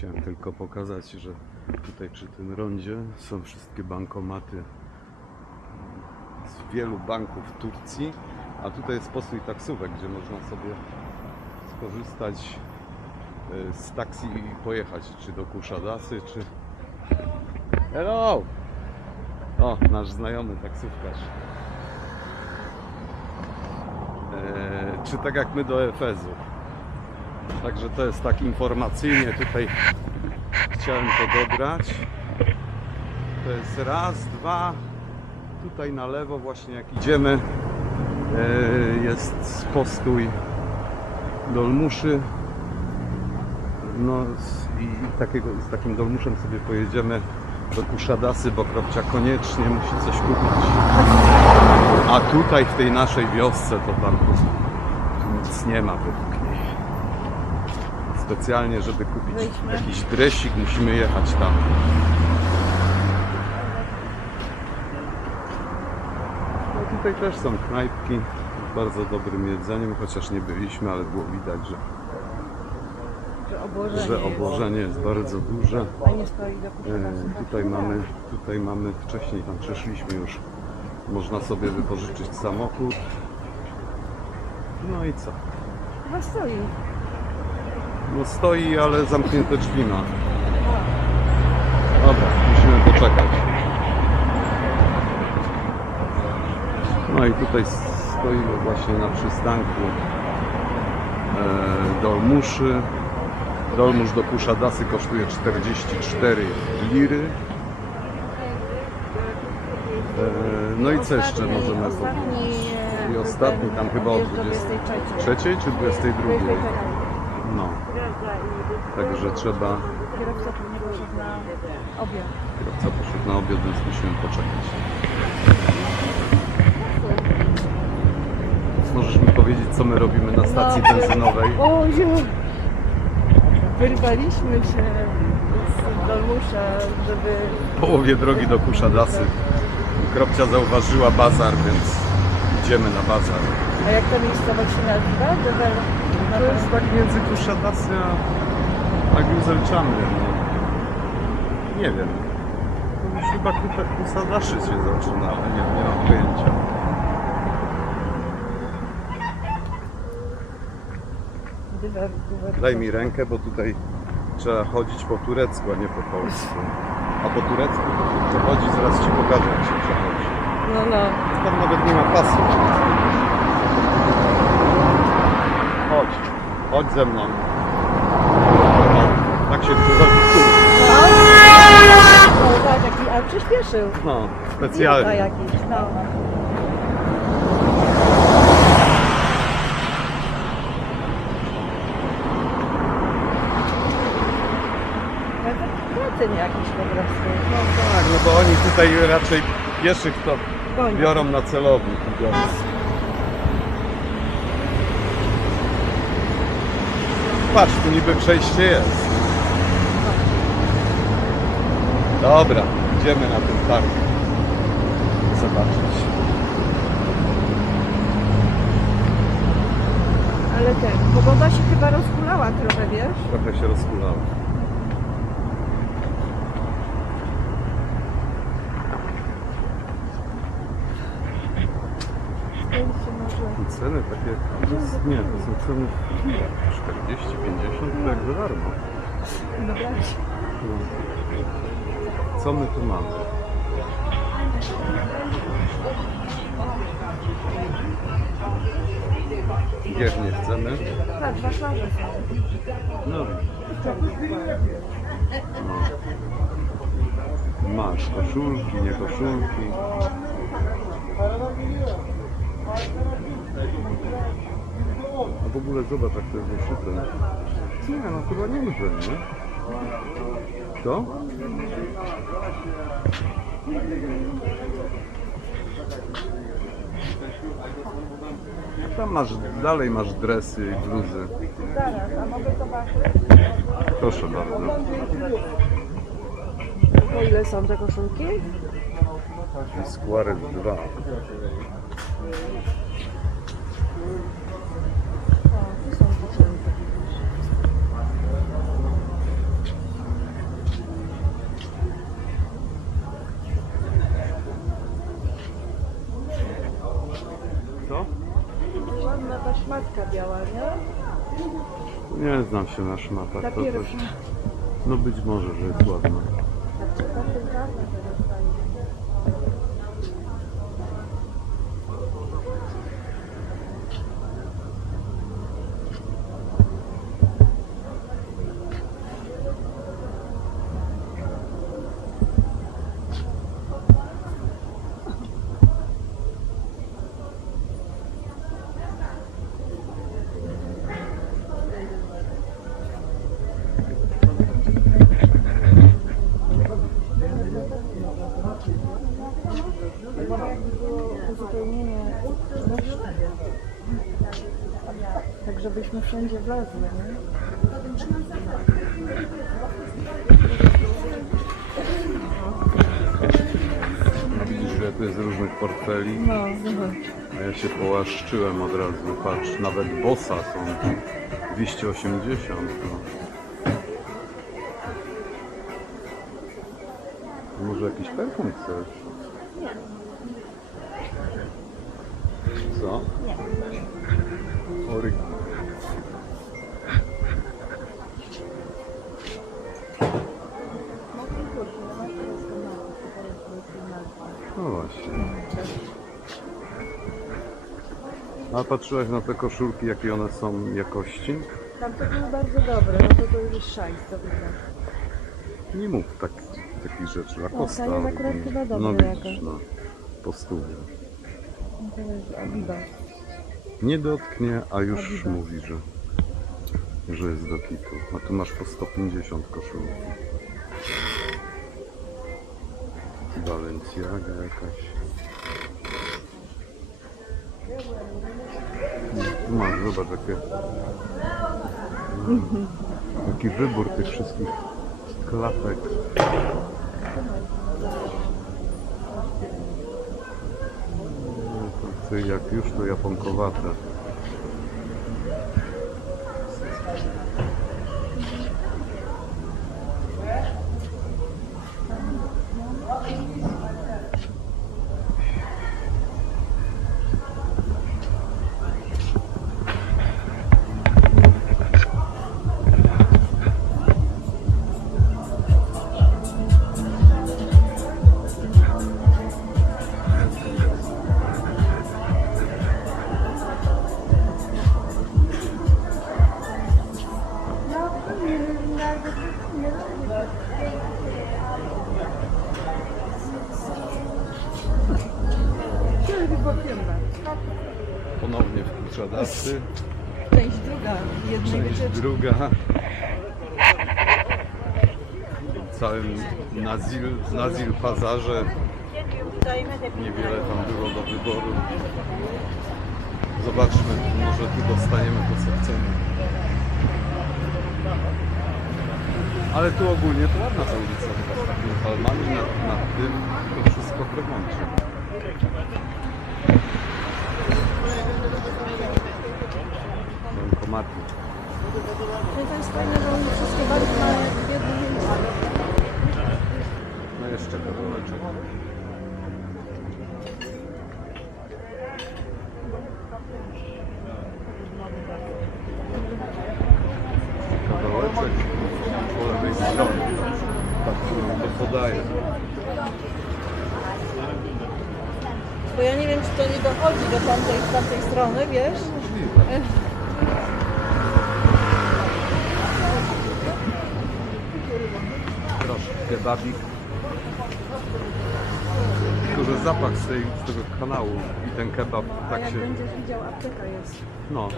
Chciałem tylko pokazać, że tutaj przy tym rondzie są wszystkie bankomaty z wielu banków w Turcji, a tutaj jest postój taksówek, gdzie można sobie skorzystać z taksi i pojechać czy do Kuszadasy, czy... Hello! O, nasz znajomy taksówkarz. Czy tak jak my do Efezu. Także to jest tak informacyjnie, tutaj chciałem to dograć. To jest raz, dwa, tutaj na lewo właśnie jak idziemy jest postój Dolmuszy. No i z takim Dolmuszem sobie pojedziemy do Kuszadasy, bo Kropcia koniecznie musi coś kupić. A tutaj w tej naszej wiosce to tam nic nie ma według niej. Specjalnie, żeby kupić jakiś dresik, musimy jechać tam. No tutaj też są knajpki z bardzo dobrym jedzeniem, chociaż nie byliśmy, ale było widać, że obłożenie jest bardzo duże. Tutaj mamy, wcześniej tam przeszliśmy już, można sobie wypożyczyć samochód. No i co? Chyba stoi. No stoi, ale zamknięte drzwi ma. Dobra, musimy poczekać. No i tutaj stoimy właśnie na przystanku Dolmuszy. Dolmusz do Kuszadasy kosztuje 44 liry. No i co jeszcze możemy powiedzieć? I ostatni tam chyba o 23 czy 22? No. Także trzeba... Kierowca pewnie poszedł na obiad. Kierowca poszedł na obiad, więc musimy poczekać. Możesz mi powiedzieć, co my robimy na stacji benzynowej? O, wyrwaliśmy się z Dolmusza, żeby... W połowie drogi do Kuszadasy Kropcia zauważyła bazar, więc idziemy na bazar. A jak ta miejscowość się nazywa? To jest tak między Kuszadasy a Güzelçamry. No. Nie wiem. To już chyba Kusadaszy się zaczyna, ale nie mam pojęcia. Daj mi rękę, bo tutaj trzeba chodzić po turecku, a nie po polsku. A po turecku to się przechodzi, zaraz ci pokażę, jak się przechodzi. No. Tam nawet nie ma pasu. Chodź ze mną. Tak się przechodzi tu. No tak, ale przyspieszył. No, specjalnie. Jakiś, no. Kretyn jakiś po prostu. No tak, no bo oni tutaj raczej pieszych to biorą na celownik. Patrz, tu niby przejście jest. Dobra, idziemy na ten targ. Zobaczyć. Ale pogoda się chyba rozkulała trochę, wiesz? Trochę się rozkulała. Ceny takie, nie, to są ceny 40, 50, to jak za darmo. No brać. Co my tu mamy? Gier nie chcemy. Tak, wachlarze są. No. Masz koszulki, nie koszulki. A w ogóle zobacz, jak to jest wyszyte. Nie, no chyba nie muszę, nie? Co? Tam masz, dalej masz dresy i bluzy. Zaraz, a mogę zobaczyć? Proszę bardzo. Po ile są te koszulki? Square 2. O, tu są dziecięte. widziała, nie? Nie znam się na szmatach. Ta To coś... pierwsza. No być może, że jest ładna. Uzupełnienie tak żebyśmy wszędzie wlazły, nie? No widzisz, że tu jest różnych portfeli, No, a ja się połaszczyłem od razu. Patrz, nawet Bossa są 280. No. Może jakiś perfum chcesz? Co? Nie. Oryk. No właśnie. A patrzyłaś na te koszulki, jakie one są jakości? Tam to były bardzo dobre, no to już jest szajs, to widać. Nie mów takich rzeczy. Lacosta. No, to jest akurat chyba dobre no widzisz, jakoś. no. Po stówie. No to jest Adidas. Nie dotknie, a już Adidas. mówi, że jest do kitu. A tu masz po 150 koszulki. Balenciaga jakaś. Tu masz, zobacz jaki wybór tych wszystkich klapek. No, jak już to japonkowate. Ponownie w Kuczadasy. Część druga, jednej Część wycieczki. druga. W całym Nazil Pazarze niewiele tam było do wyboru. Zobaczmy, może tu dostaniemy to, co chcemy. Ale tu ogólnie to ładna ta ulica, chyba z takimi palmami nad tym, to wszystko w remoncie. Bankomaty. No to jest fajne, że oni wszystkie banki mają w jednym miejscu. No jeszcze kawałeczek. Kawałeczek po lewej stronie. Tak, którą to podaje. Bo ja nie wiem, czy to nie dochodzi do tamtej strony, wiesz? Możliwe. Proszę, kebabik. Tylko, że zapach z tego kanału i ten kebab A tak jak się... będziesz widział, apteka jest. No.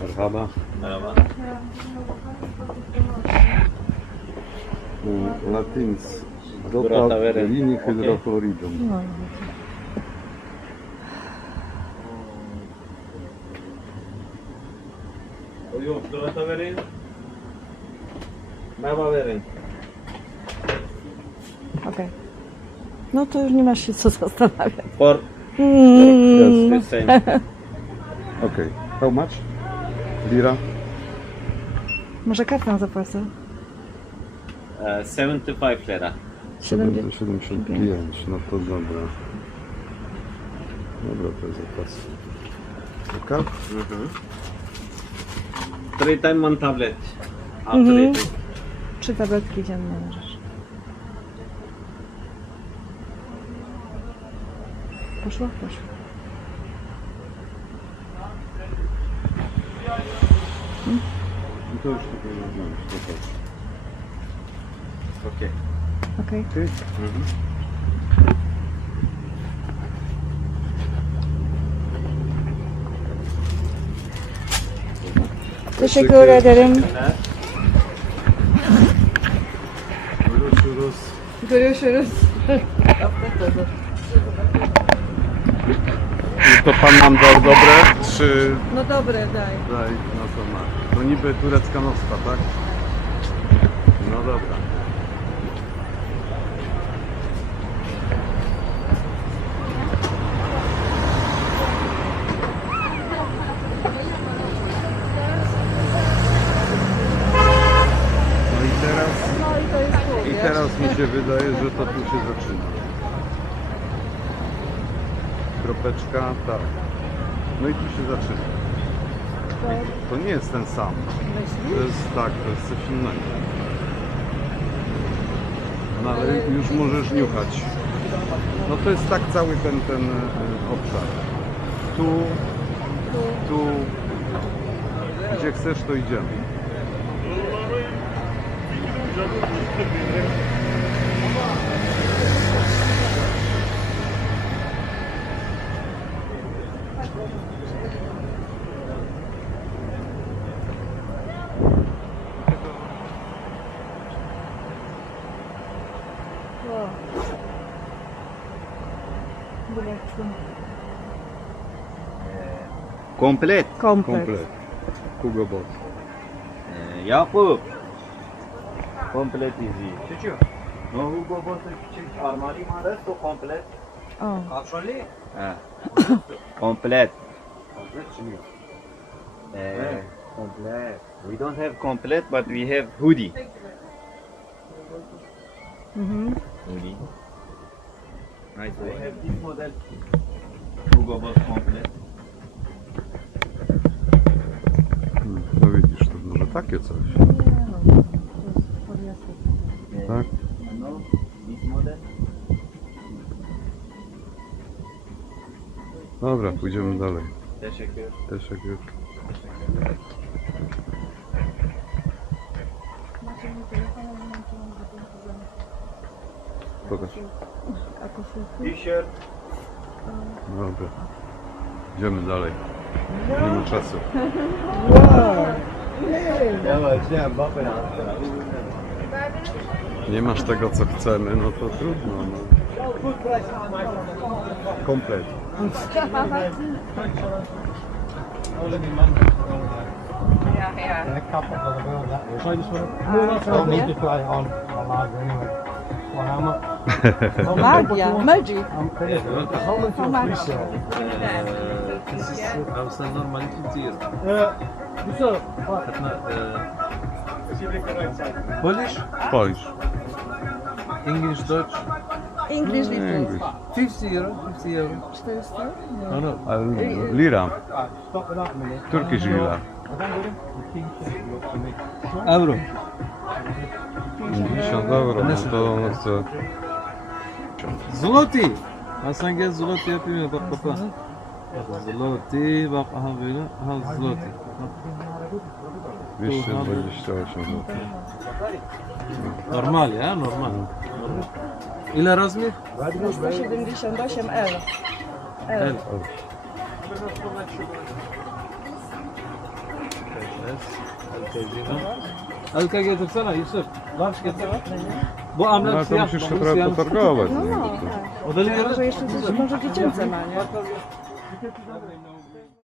Merhaba. Merhaba. Latins. Durataverin. Linii Okej. hydrochloridą. No. Yok, durata verin. Merhaba verin. Okej. No to już nie masz się co zastanawiać. For Mm. that's the same. Okay. How much? Lira? Może kartą zapłacę? 75 lira. 70. 75, no to dobra. Dobra, to jest zapas. Taka? 3 times 1 tablet. After Mhm. eating. 3 tabletki dziennie możesz. Poszło? Poszło. I to już tylko rozumiem. Okay. Okej. Okay. Teşekkür ederim. Görüşürüz. Görüşürüz. I to pan nam dał dobre, czy No dobre, daj. daj, no to ma. To niby turecka noska, tak? No dobra. No i teraz, No i to jest tu, i wiesz? teraz mi się wydaje, że to tu się zaczyna. Kropeczka, tak. No i tu się zaczyna. To nie jest ten sam. To jest tak, to jest coś innego. No ale już możesz niuchać. No to jest tak cały ten obszar. Tu, gdzie chcesz to idziemy. O. Zobaczmy. Komplet. Komplet. Komplet. Hugo Boss. Yakup. Komplet easy. No Hugo Boss Armani model so komplet. O. Komplet. Komplet. We don't have komplet, but we have hoodie. Mhm. Hoodie. Nice. We have this model. Hugo Boss komplet. No widzisz, to może takie coś. Nie no, to jest powiasek. Tak? No, this model. Dobra, pójdziemy dalej. Teşekkür. Też jak już. Pokaż. A to są T-shirt. Dobra. Idziemy dalej. Nie ma czasu. Nie masz tego co chcemy, no to trudno. No. Komplet. magia, magic. Aslında normali 50 euro. Polish, Polish. English, Dutch. English little. English. 50 euro, 50 euro. 400? No, no. Ale lira. Turkish lira. Euro. 50 euro. No to on chce. Zloty. Hasan gel zloty yapayım bak baba. Zloty bak aha böyle. Aha zloty. 228 zł. Normal ya normal. Ile razmir? 178 euro. El. Elka getirsene Yusuf. Large getir. Bu No amlak ale to siyah. musisz się bu trochę siyah. potargować. No, nie? no, tak. O da Może jeszcze coś, może dziecięce ma, nie?